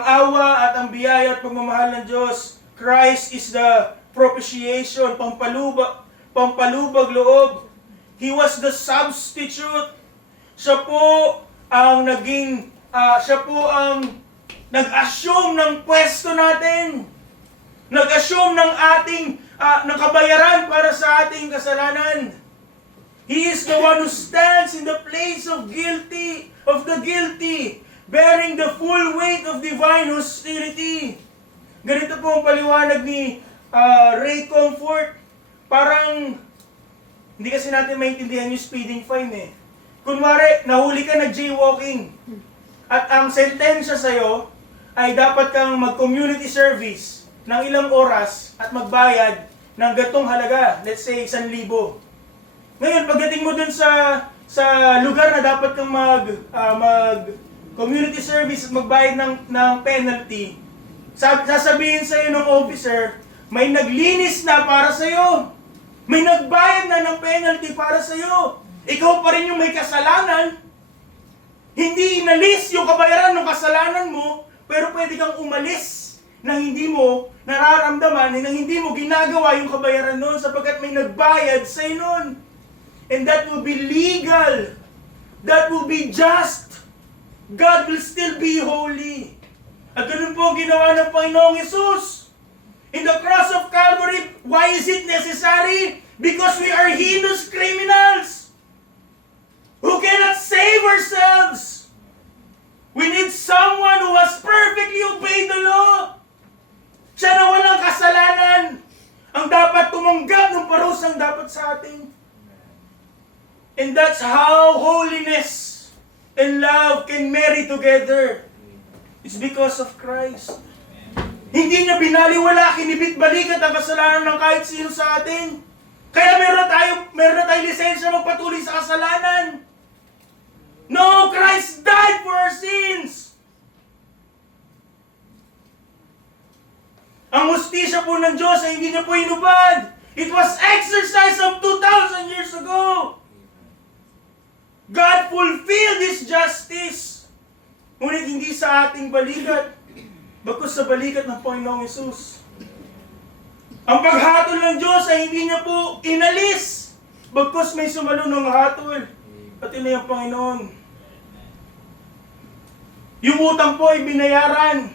awa at ang biyaya at pagmamahal ng Diyos, Christ is the propitiation, pampalubag loob. He was the substitute. Siya po ang nag-assume ng pwesto natin. Nag-assume ng kabayaran para sa ating kasalanan. He is the one who stands in the place of the guilty, bearing the full weight of divine hostility. Ganito po ang paliwanag ni Ray Comfort. Parang, hindi kasi natin maintindihan yung speeding fine eh. Kunwari, nahuli ka nag-jaywalking. At ang sentensya sa'yo ay dapat kang mag-community service ng ilang oras at magbayad ng gatong halaga. Let's say, 1,000. Ngayon, pagdating mo dun sa lugar na dapat kang mag-community service at magbayad ng penalty, sasabihin sa'yo ng officer, may naglinis na para sa'yo. May nagbayad na ng penalty para sa'yo. Ikaw pa rin yung may kasalanan. Hindi inalis yung kabayaran ng kasalanan mo, pero pwede kang umalis na hindi mo nararamdaman, na hindi mo ginagawa yung kabayaran nun sapagkat may nagbayad sa nun. And that will be legal. That will be just. God will still be holy. At ganun po ang ginawa ng Panginoong Yesus. In the cross of Calvary, why is it necessary? Because we are heinous criminals who cannot save ourselves. We need someone who has perfectly obeyed the law. Siya na walang kasalanan ang dapat tumanggap ng parusang dapat sa atin. And that's how holiness and love can marry together. It's because of Christ. Hindi niya binaliwala, kinibit-balikat ang kasalanan ng kahit sino sa atin. Kaya meron na tayo lisensya magpatuloy sa kasalanan. No, Christ died for our sins. Ang hustisya po ng Diyos ay hindi niya po inubad. It was exercised of 2,000 years ago. God fulfilled His justice. Ngunit hindi sa ating balikat, bagkus sa balikat ng Panginoong Yesus. Ang paghatol ng Diyos ay hindi niya po inalis, bagkus may sumalo ng hatol. At ina yung Panginoon. Yung utang po ay binayaran.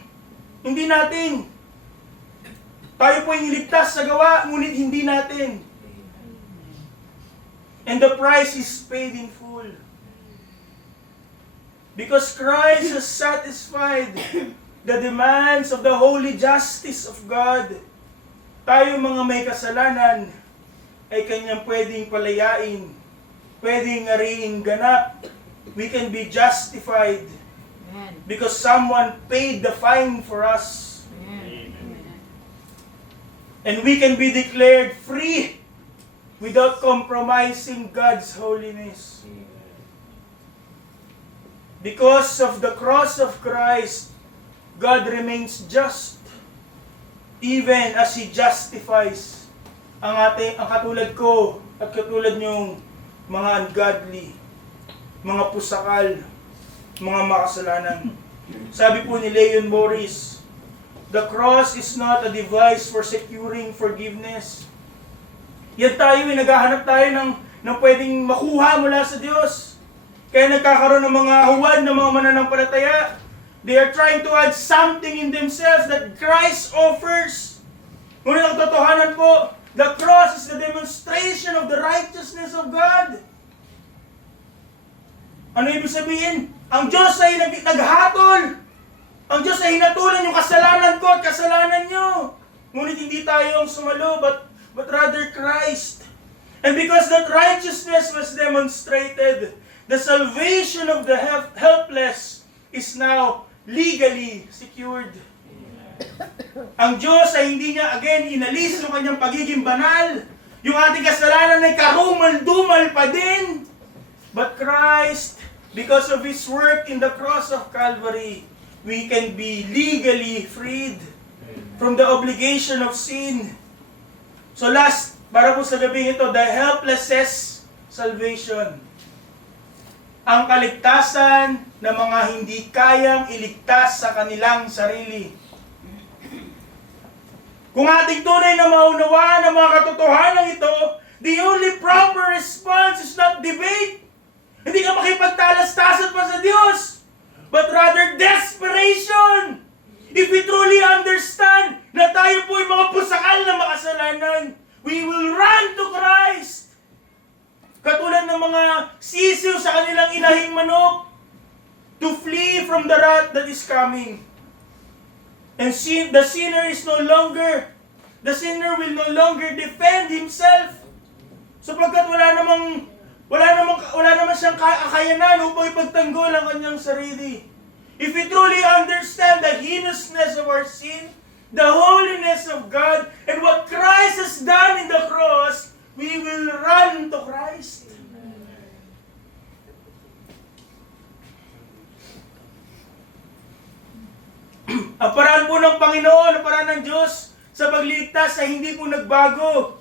Hindi natin. Tayo po ay niligtas sa gawa, ngunit hindi natin. And the price is paid in full. Because Christ has satisfied the demands of the holy justice of God. Tayo mga may kasalanan ay Kanyang pwedeng palayain, pwedeng ariin ganap. We can be justified because someone paid the fine for us. And we can be declared free without compromising God's holiness. Because of the cross of Christ, God remains just even as He justifies ang katulad ko at katulad niyong mga ungodly, mga pusakal, mga makasalanan. Sabi po ni Leon Morris, the cross is not a device for securing forgiveness. Yan tayo, naghahanap tayo ng pwedeng makuha mula sa Diyos. Kaya nagkakaroon ng mga huwad ng mga mananampalataya. They are trying to add something in themselves that Christ offers. Ngunit ang totohanan po, the cross is the demonstration of the righteousness of God. Ano ibig sabihin? Ang Diyos ay naghatol. Ang Diyos ay hinatulan yung kasalanan ko at kasalanan nyo. Ngunit hindi tayo ang sumalo, but rather Christ. And because that righteousness was demonstrated, the salvation of the helpless is now legally secured. Ang Diyos ay hindi niya again inalis yung kanyang pagiging banal. Yung ating kasalanan ay karumal-dumal pa din. But Christ, because of His work in the cross of Calvary, we can be legally freed from the obligation of sin. So last, para po sa gabing ito, the helplessness salvation. Ang kaligtasan ng mga hindi kayang iligtas sa kanilang sarili. Kung ating tunay na maunawaan ang mga katotohanan ito, the only proper response is not debate. Hindi ka makipagtalas-tasan pa sa Diyos, but rather desperation. If we truly understand na tayo po ay mga pusakal na makasalanan, we will run to Christ. Katulad ng mga sisiw sa kanilang inahing manok, to flee from the wrath that is coming. And the sinner will no longer defend himself. Sapagkat wala naman siyang kakayanan upang ipagtanggol ang kanyang sarili. If we truly understand the heinousness of our sin, the holiness of God, and what Christ has done in the cross, we will run to Christ. Ang paraan po ng Panginoon, ang paraan ng Diyos sa pagliligtas ay hindi po nagbago.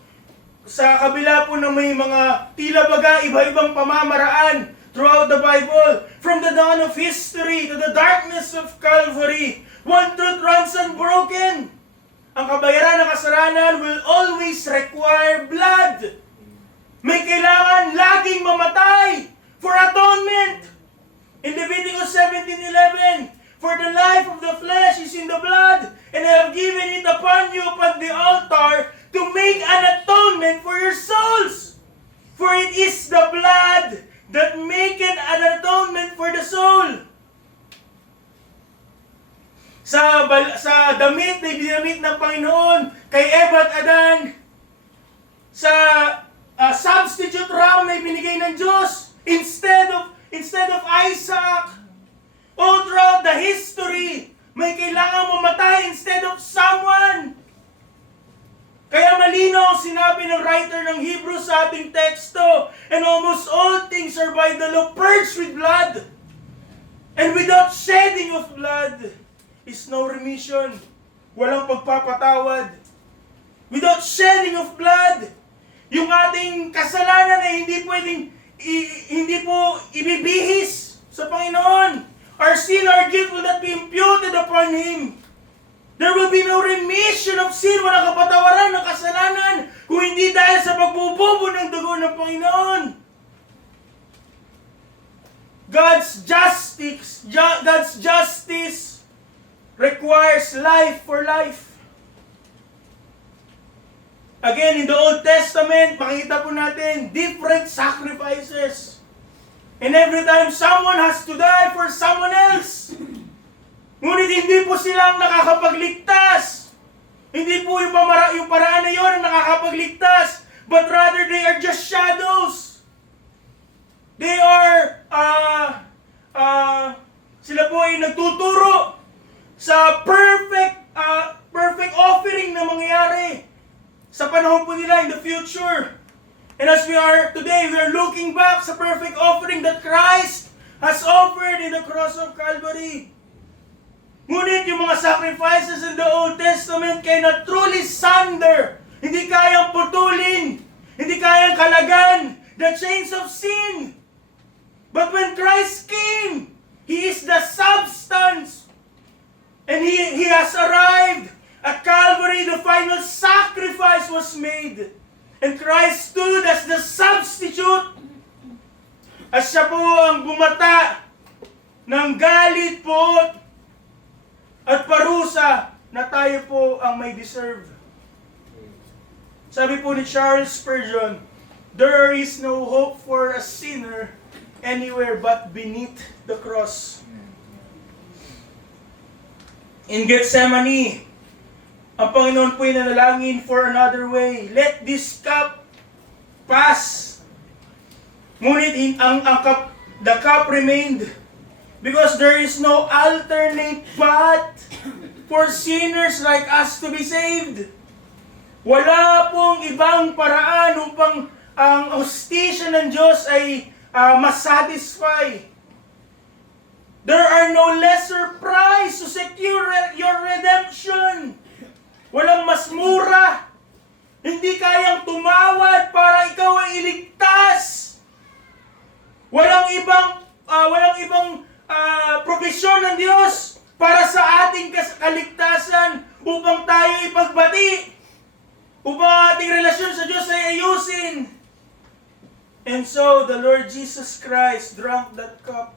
Sa kabila po ng may mga tila baga iba-ibang pamamaraan, throughout the Bible. From the dawn of history to the darkness of Calvary, one truth runs unbroken. Ang kabayaran ng kasalanan will always require blood. May kailangan laging mamatay for atonement. In Leviticus 17:11, for the life of the flesh is in the blood, and I have given it upon you upon the altar to make an atonement for your souls. For it is the blood that maketh an atonement for the soul. Sa damit na ginamit ng Panginoon kay Eva at Adan, sa substitute ram na ibinigay ng Diyos instead of Isaac, all throughout the history, may kailangan mamatay instead of someone. Kaya malinaw ang sinabi ng writer ng Hebrews sa ating teksto, and almost all things are by the law purged with blood. And without shedding of blood is no remission. Walang pagpapatawad. Without shedding of blood, yung ating kasalanan ay hindi po ibibihis sa Panginoon. Our sin, our guilt will not be imputed upon Him. There will be no remission of sin, walang kapatawaran ng kasalanan, kung hindi dahil sa pagbububo ng dugo ng Panginoon. God's justice requires life for life. Again, in the Old Testament, makikita po natin different sacrifices. And every time someone has to die for someone else. Ngunit hindi po silang nakakapagligtas. Hindi po yung paraan na yun ang nakakapagligtas. But rather, they are just shadows. They are, sila po ay nagtuturo sa perfect offering na mangyayari sa panahon po nila in the future. And as we are today, we are looking back sa perfect offering that Christ has offered in the cross of Calvary. Ngunit yung mga sacrifices in the Old Testament cannot truly sunder, hindi kayang putulin, hindi kayang kalagan the chains of sin. But when Christ came, He is the substance. And He has arrived at Calvary. The final sacrifice was made. And Christ stood as the substitute. At siya po ang bumata ng galit po at parusa na tayo po ang may deserve. Sabi po ni Charles Spurgeon, there is no hope for a sinner anywhere but beneath the cross. In Gethsemane, ang Panginoon po ay nanalangin for another way. Let this cup pass. Ngunit the cup remained because there is no alternate path for sinners like us to be saved. Wala pong ibang paraan upang ang hustisya ng Diyos ay masatisfy. There are no lesser price to secure your redemption. Walang mas mura. Hindi kayang tumawad para ikaw ay iligtas. Walang ibang provisyon ng Diyos para sa ating kaligtasan upang tayo ipagbati, upang ating relasyon sa Diyos ay ayusin. And so, the Lord Jesus Christ drank that cup,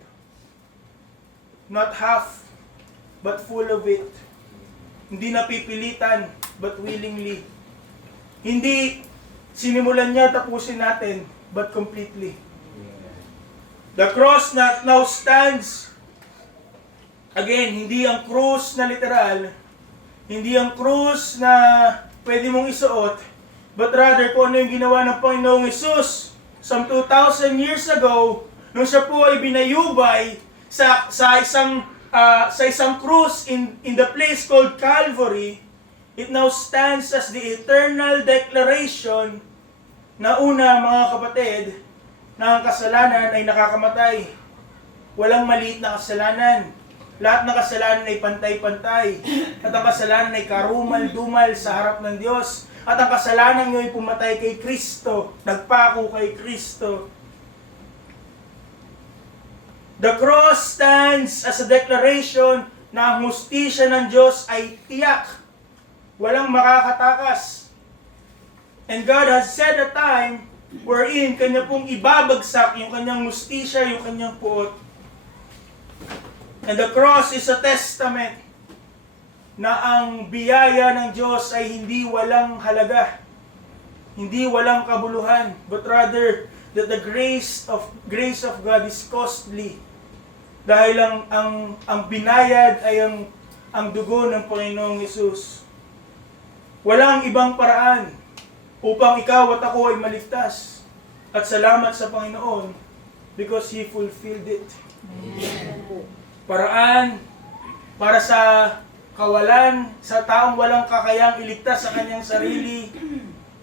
not half, but full of it. Hindi napipilitan, but willingly. Hindi sinimulan niya, tapusin natin, but completely. The cross that now stands, again, hindi ang krus na literal, hindi ang krus na pwede mong isuot, but rather kung ano yung ginawa ng Panginoong Hesus some 2,000 years ago, nung siya po ay binayubay sa isang krus in the place called Calvary. It now stands as the eternal declaration na una, mga kapatid, na ang kasalanan ay nakakamatay. Walang maliit na kasalanan. Lahat ng kasalanan ay pantay-pantay. At ang kasalanan ay karumal-dumal sa harap ng Diyos. At ang kasalanan nyo ay pumatay kay Kristo. Nagpako kay Kristo. The cross stands as a declaration na ang hustisya ng Diyos ay tiyak. Walang makakatakas. And God has set a time wherein Kanya pong ibabagsak yung Kanyang hustisya, yung Kanyang puot. And the cross is a testament na ang biyaya ng Diyos ay hindi walang halaga, hindi walang kabuluhan, but rather that the grace of God is costly. Dahil ang binayad ay ang dugo ng Panginoong Hesus. Walang ibang paraan upang ikaw at ako ay maligtas. At salamat sa Panginoon because He fulfilled it. Amen. Paraan para sa kawalan, sa taong walang kakayang iligtas sa kanyang sarili.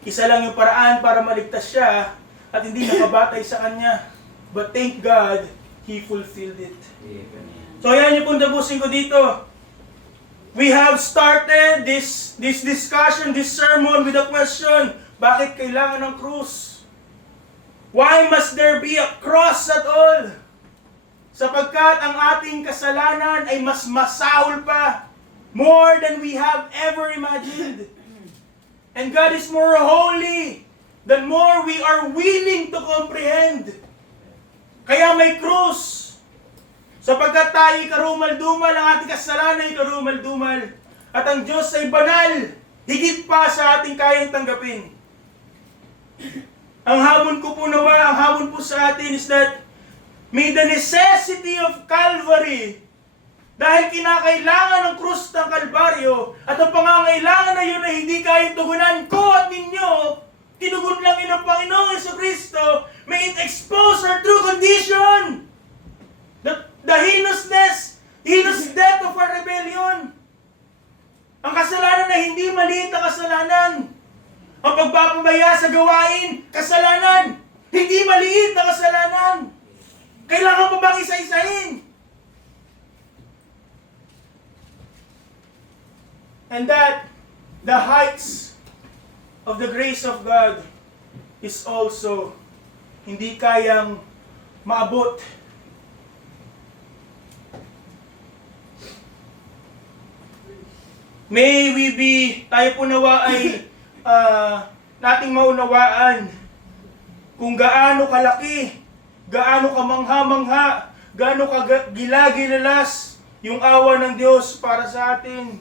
Isa lang yung paraan para maligtas siya at hindi nakabatay sa kanya. But thank God, He fulfilled it. So yan yung pong tapusin ko dito. We have started this discussion, this sermon with a question. Bakit kailangan ng krus? Why must there be a cross at all? Sapagkat ang ating kasalanan ay mas masahol pa. More than we have ever imagined. And God is more holy than more we are willing to comprehend. Kaya may krus. Sapagkat tayo karumal-dumal, ang ating kasalanan ay karumal-dumal. At ang Diyos ay banal, higit pa sa ating kayang tanggapin. Ang hamon ko po nawa, ang hamon po sa atin is that may the necessity of Calvary. Dahil kinakailangan ng krus ng Kalbaryo at ang pangangailangan na yun ay hindi kayang tugunan ko at ninyo, tinugon lang yun ng Panginoong Jesucristo, may it expose our true condition. The heinousness, heinous death of our rebellion. Ang kasalanan na hindi maliit na kasalanan. Ang pagpapamaya sa gawain, kasalanan. Hindi maliit na kasalanan. Kailangan pa bang isa-isahin? And that the heights of the grace of God is also hindi kayang maabot. May we be, tayo po nawa ay nating maunawaan kung gaano kalaki, gaano kamangha-mangha, gaano kagilagilalas yung awa ng Diyos para sa atin.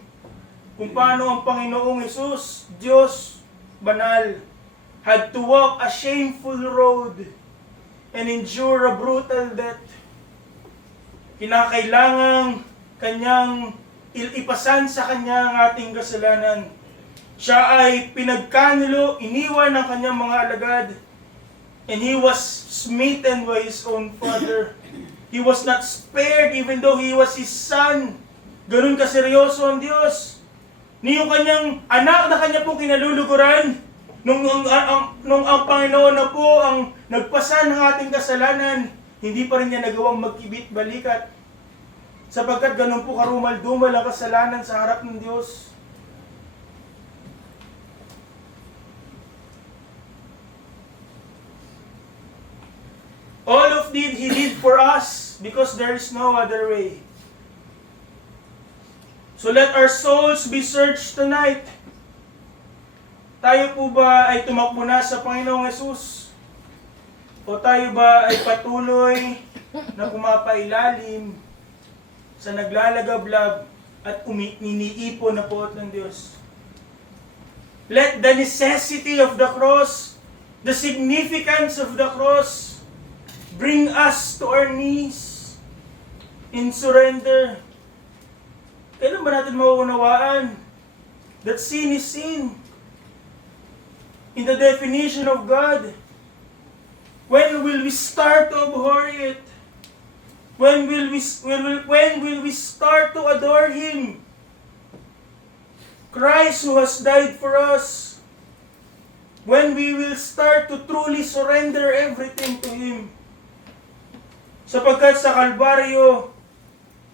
Kung paano ang Panginoong Hesus, Diyos banal, had to walk a shameful road and endure a brutal death. Kinakailangang kanyang ipasan sa kanya ang ating kasalanan. Siya ay pinagkanilo, iniwan ng kanyang mga alagad, and He was smitten by His own Father. He was not spared even though He was His Son. Ganun kaseryoso ang Diyos. Ni yung kanyang anak na kanya pong kinaluluguran, nung ang Panginoon na po ang nagpasan ng ating kasalanan, hindi pa rin niya nagawang magkibit balikat. Sapagkat ganun po karumal-dumal ang kasalanan sa harap ng Diyos. All of it He did for us because there is no other way. So let our souls be searched tonight. Tayo po ba ay tumakbo na sa Panginoong Hesus? O tayo ba ay patuloy na pumapailalim sa naglalagablab at niniipon na puot ng Diyos? Let the necessity of the cross, the significance of the cross, bring us to our knees in surrender. Kailan ba natin mauunawaan that sin is sin? In the definition of God, when will we start to abhor it? When will we start to adore Him? Christ who has died for us. When we will start to truly surrender everything to Him. Sapagkat sa Kalbaryo,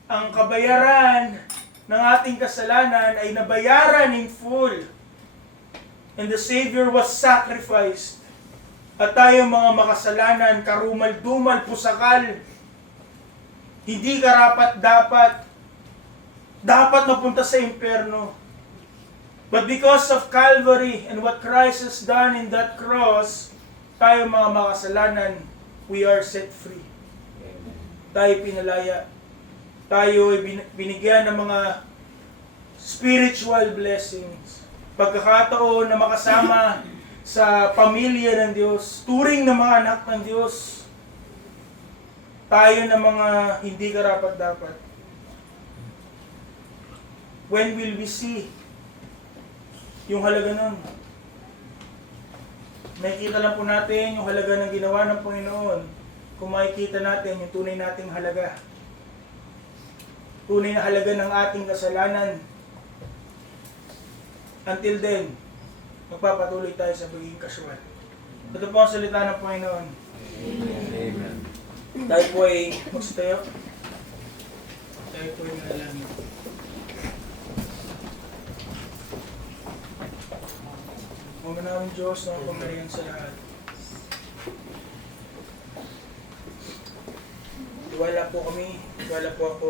ang kabayaran ng ating kasalanan ay nabayaran in full. And the Savior was sacrificed. At tayo mga makasalanan, karumal-dumal, pusakal, Hindi karapat-dapat mapunta sa impyerno. But because of Calvary and what Christ has done in that cross, tayo mga makasalanan, we are set free. Tayo pinalaya. Tayo ay binigyan ng mga spiritual blessings. Pagkakataon na makasama sa pamilya ng Diyos, turing ng mga anak ng Diyos. Tayo na mga hindi karapat-dapat. When will we see yung halaga nun? Makikita lang po natin yung halaga ng ginawa ng Panginoon kung makikita natin yung tunay nating halaga. Tunay na halaga ng ating kasalanan. Until then, magpapatuloy tayo sa pagiging kasual. Ito po ang salita ng Panginoon. Amen. Tayo po ay magstayo. Tayo po ay manalangin. Mga namin Diyos na pamarihan sa lahat. Tiwala po kami, tiwala po ako